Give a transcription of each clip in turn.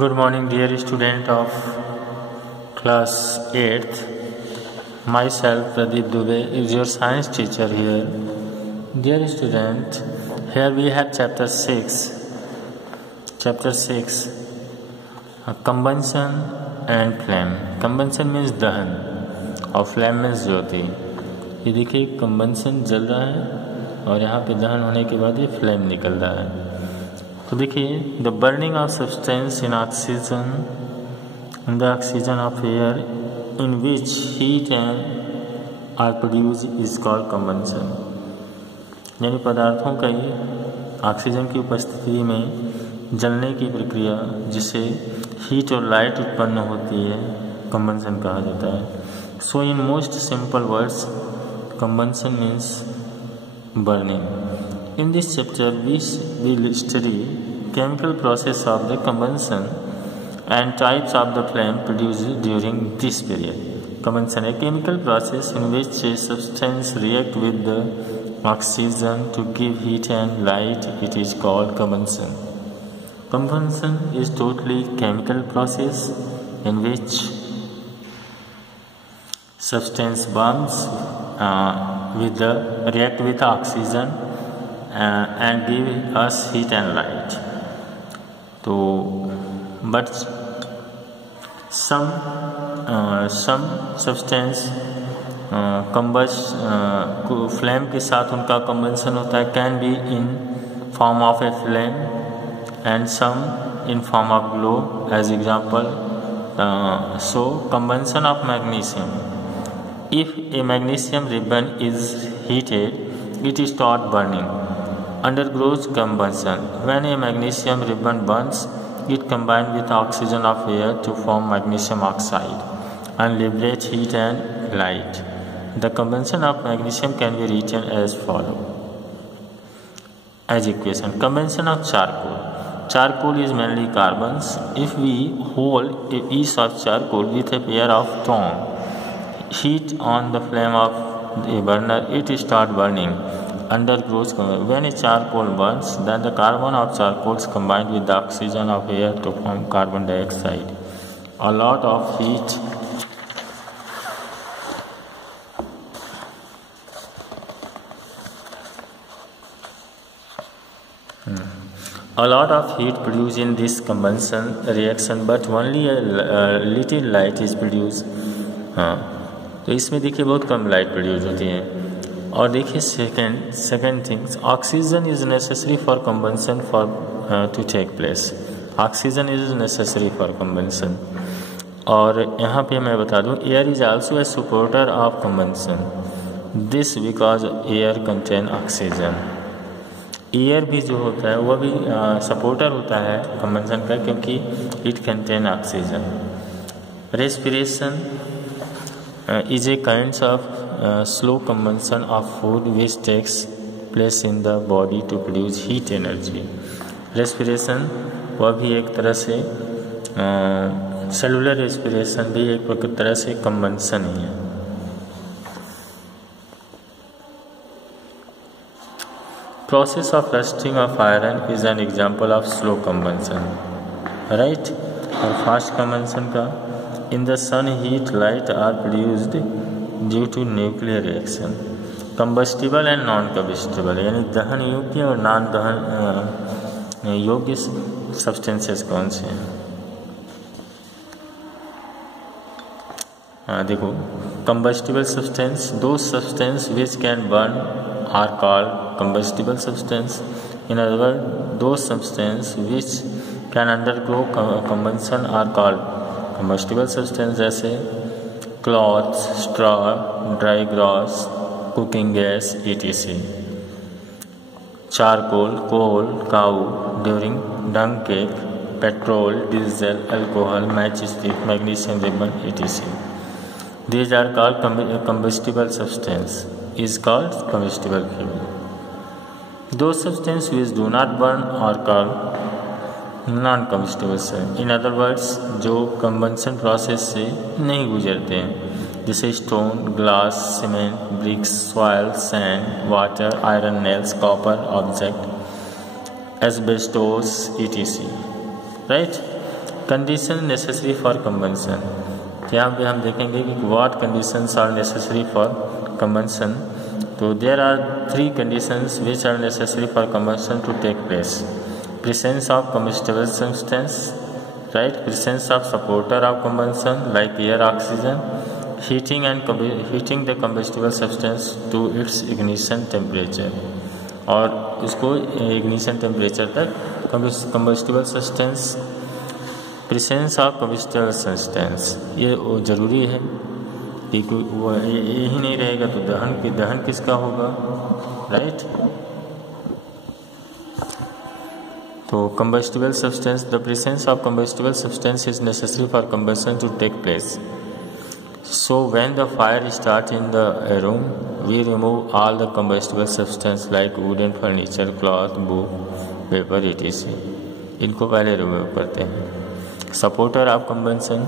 Good morning, dear student of class 8th. Myself, Pradeep Dubey, is your science teacher here. Dear student, here we have chapter 6. Chapter 6, combustion and flame. Combustion means दहन और flame means ज्योति. ये देखिए combustion जल रहा है और यहाँ पे दहन होने के बाद ये flame निकल रहा है. तो देखिए the burning of substance in oxygen in the oxygen of air in which heat and are produce is called combustion. यानी पदार्थों का ही ऑक्सीजन की उपस्थिति में जलने की प्रक्रिया जिससे हीट और लाइट उत्पन्न होती है कंबंशन कहा जाता है. So in most simple words combustion means burning. In this chapter, we will study chemical process of the combustion and types of the flame produced during this period. Combustion, a chemical process in which a substance react with the oxygen to give heat and light. It is called combustion. Combustion is totally chemical process in which substance burns react with oxygen and give us heat and light. So, but some substance flame के साथ उनका combustion होता है, can be in form of a flame and some in form of glow. As example, so combustion of magnesium. If a magnesium ribbon is heated, it starts burning. Undergoes combustion. When a magnesium ribbon burns, it combines with oxygen of air to form magnesium oxide and liberate heat and light. The combustion of magnesium can be written as follows. As equation, combustion of charcoal. Charcoal is mainly carbons. If we hold a piece of charcoal with a pair of tongs, heat on the flame of a burner, it starts burning. Undergoes when a charcoal burns, then the carbon of charcoals combined with the oxygen of air to form carbon dioxide. A lot of heat produced in this combustion reaction, but only a little light is produced. तो इसमें देखिए बहुत कम light produce होती है. और देखिए second things, oxygen is necessary for combustion for to take place. Oxygen is necessary for combustion. और यहाँ पे मैं बता दूँ, air is also a supporter of combustion. This because air contain oxygen. Air भी जो होता है वह भी सपोर्टर होता है कंबंशन का, क्योंकि it contain oxygen. Respiration is a kind of slow combustion of food which takes place in the body to produce heat energy. Respiration वह भी एक तरह से सेलुलर रेस्पिरेशन भी एक तरह से कंबंशन ही है. Process of rusting of iron is an example of slow combustion, right? और fast combustion का in the sun heat light are produced due to nuclear reaction. Combustible and non-combustible यानी दहन योग्य और non दहन योग्य सब्सटेंसेस कौन से हैं? देखो, combustible substance, those substance which can burn are called combustible substance. In other words, those substance which can undergo combustion are called combustible substance, जैसे cloth, straw, dry grass, cooking gas, etc. Charcoal, coal, cow, during dung cake, petrol, diesel, alcohol, matchstick, magnesium ribbon, etc. These are called combustible substance. Is called combustible fuel. Those substances which do not burn are called non combustible से. In other words जो combustion process से नहीं गुजरते हैं, जैसे stone, glass, cement, bricks, soil, sand, water, iron nails, copper object, asbestos, etc. Right. Condition necessary for combustion, यहाँ पे हम देखेंगे कि what conditions are necessary for combustion. तो there are 3 conditions which are necessary for combustion to take place. Presence of combustible substance, right? Presence of supporter of combustion like air, oxygen, heating the combustible substance to its ignition temperature, और उसको ignition temperature तक combustible substance, presence of combustible substance, ये ज़रूरी है कि वो यही नहीं रहेगा तो दहन किसका होगा, राइट? तो combustible substance, the presence of combustible substance is necessary for combustion to take place. So when the fire starts in the room, we remove all the combustible substance like wooden furniture, cloth, book, paper, etc. इनको पहले remove करते हैं। Supporter of combustion,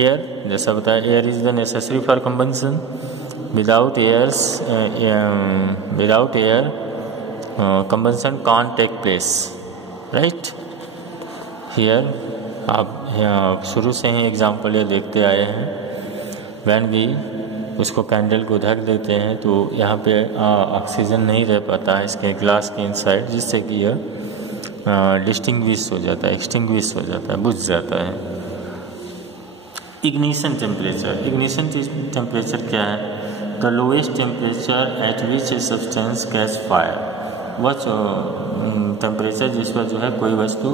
air, जैसा बताया, air is the necessary for combustion. Without air, combustion can't take place. Right here आप शुरू से ही example ये देखते आए हैं। वैन भी उसको कैंडल को ढक देते हैं तो यहाँ पे ऑक्सीजन नहीं रह पाता है इसके ग्लास के इनसाइड, जिससे कि यह डिस्टिंग्विश हो जाता है, एक्सटिंग्विश हो जाता है, बुझ जाता है। इग्निशन टेम्परेचर क्या है? The lowest temperature at which a substance catch fire, वह टेम्परेचर जिस पर जो है कोई वस्तु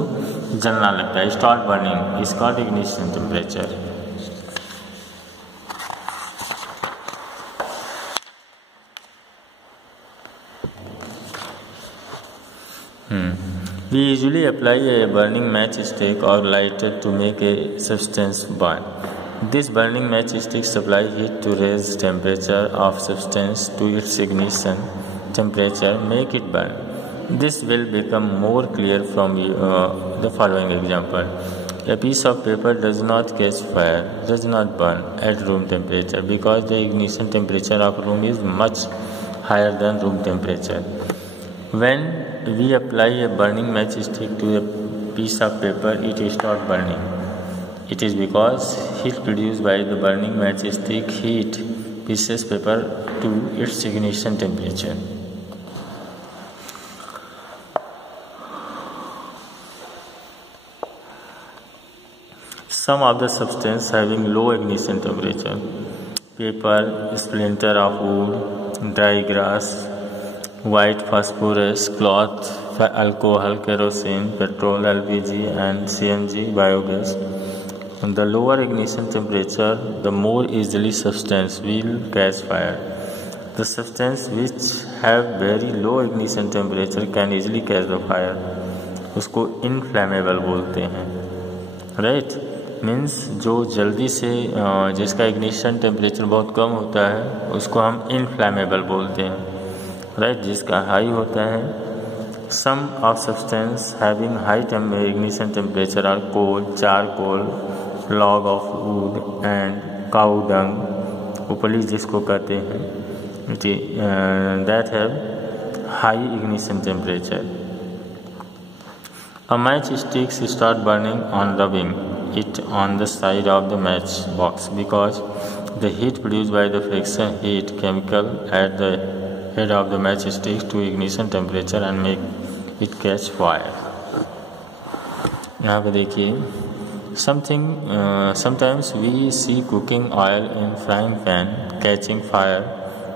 जलना लगता है, start burning, is called ignition temperature. We usually apply a burning matchstick or lighter to make a substance burn. This burning matchstick supply heat to raise temperature of substance to its ignition temperature, make it burn. This will become more clear from the following example. A piece of paper does not catch fire, does not burn at room temperature because the ignition temperature of room is much higher than room temperature. When we apply a burning matchstick to a piece of paper, it starts burning. It is because heat produced by the burning matchstick heat pieces paper to its ignition temperature. Some of the substance having low ignition temperature: paper, splinter of wood, dry grass, white phosphorus, cloth, alcohol, kerosene, petrol, LPG and CNG biogas. The lower ignition temperature, the more easily substance will catch fire. The substance which have very low ignition temperature can easily catch the fire. उसको inflammable बोलते हैं, right? Means जो जल्दी से जिसका ignition temperature बहुत कम होता है उसको हम इनफ्लैमेबल बोलते हैं, राइट? जिसका हाई होता है। Some of substance having high ignition temperature are coal, charcoal, log of wood and cow dung, उपली जिसको कहते हैं, that have high ignition temperature. A matchstick start burning on rubbing it on the side of the match box because the heat produced by the friction heat chemical at the head of the matchstick to ignition temperature and make it catch fire. यहाँ पे देखिए, sometimes we see cooking oil in frying pan catching fire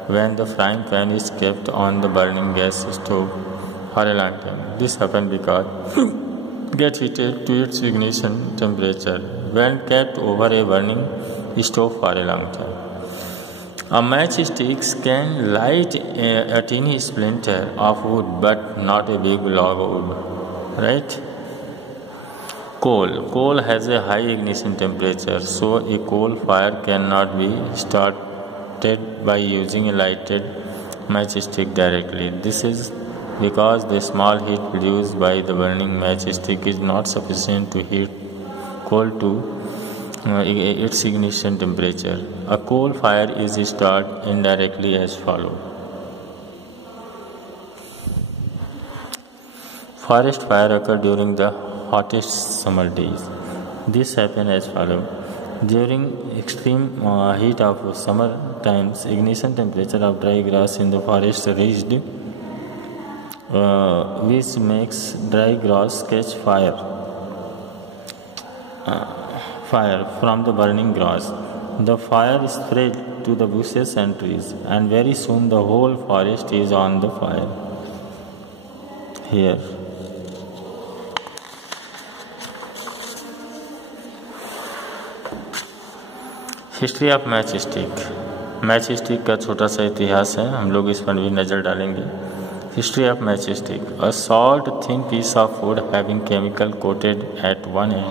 when the frying pan is kept on the burning gas stove for a long time. This happens because get heated to its ignition temperature when kept over a burning stove for a long time. A matchstick can light a tiny splinter of wood but not a big log of wood, right? Coal has a high ignition temperature, so a coal fire cannot be started by using a lighted matchstick directly. This is because the small heat produced by the burning matchstick is not sufficient to heat coal to its ignition temperature. A coal fire is started indirectly as follows. Forest fire occur during the hottest summer days. This happened as follows. During extreme heat of summer times, ignition temperature of dry grass in the forest reached, which makes dry grass catch fire from the burning grass. The fire spread to the bushes and trees, and very soon the whole forest is on the fire. Here. History of match stick का छोटा सा इतिहास है, हम लोग इस पर भी नज़र डालेंगे. History of match stick. A short thin piece of wood having chemical coated at one end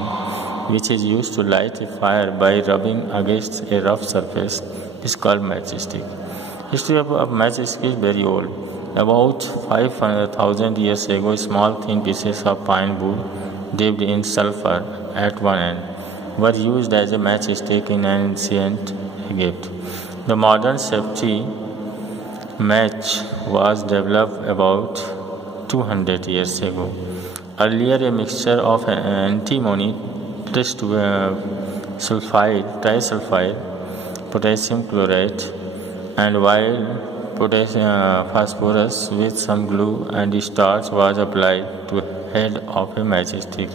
which is used to light a fire by rubbing against a rough surface is called matchstick. History of matchstick is very old. About 5,000 years ago, small thin pieces of pine wood dipped in sulfur at one end were used as a matchstick in ancient Egypt. The modern safety match was developed about 200 years ago. Earlier, a mixture of antimony, trisulfide, potassium chlorate, and wild phosphorus with some glue and starch was applied to the head of a matchstick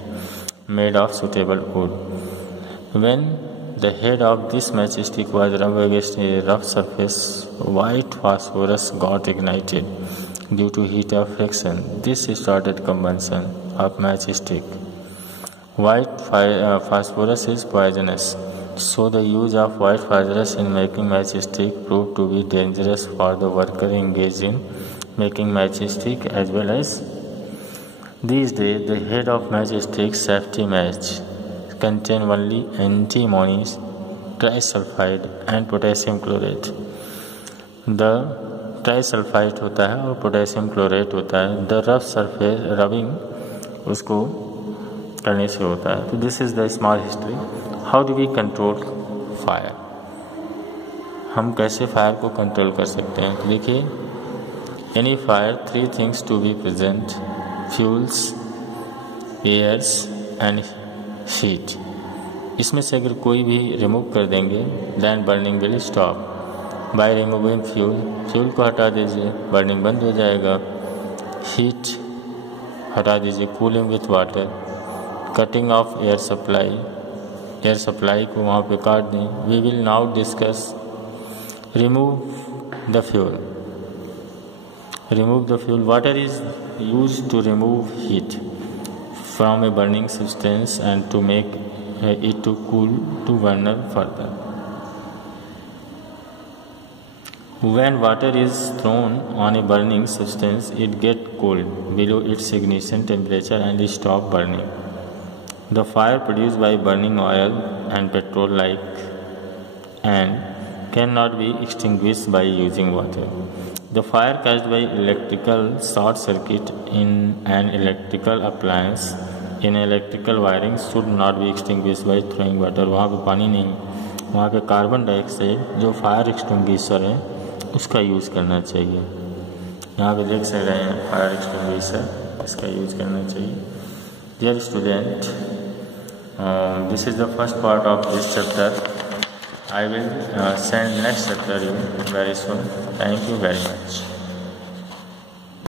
made of suitable wood. When the head of this matchstick was rubbed against a rough surface, white phosphorus got ignited due to heat of friction. This started combustion of matchstick. White phosphorus is poisonous, so the use of white phosphorus in making matchstick proved to be dangerous for the worker engaged in making matchstick as well as. These days, the head of matchstick safety match contain only antimony, trisulfide and potassium chlorate. The trisulfide होता है और potassium chlorate होता है. The rough surface rubbing उसको करने से होता है. तो this is the small history. How do we control fire. हम कैसे फायर को कंट्रोल कर सकते हैं. तो देखिए, any fire 3 things to be present: fuels, airs and heat. इसमें से अगर कोई भी रिमूव कर देंगे then burning will stop. By removing fuel को हटा दीजिए, बर्निंग बंद हो जाएगा. हीट हटा दीजिए, cooling with water. Cutting off air supply को वहाँ पे काट दें. We will now discuss remove the fuel. Water is used to remove heat from a burning substance and to make it to cool to burner further. When water is thrown on a burning substance, it gets cold below its ignition temperature and stop burning. The fire produced by burning oil and petrol and cannot be extinguished by using water. The fire caused by electrical short circuit in an electrical appliance in electrical wiring should not be extinguished by throwing water. वहाँ पे पानी नहीं, वहाँ पे carbon dioxide जो fire extinguisher है उसका use करना चाहिए. यहाँ पे देख सकते हैं फायर एक्सटिंग्विशर, इसका यूज़ करना चाहिए. Dear student, this is the first part of this chapter. I will send next chapter you very soon. Thank you very much.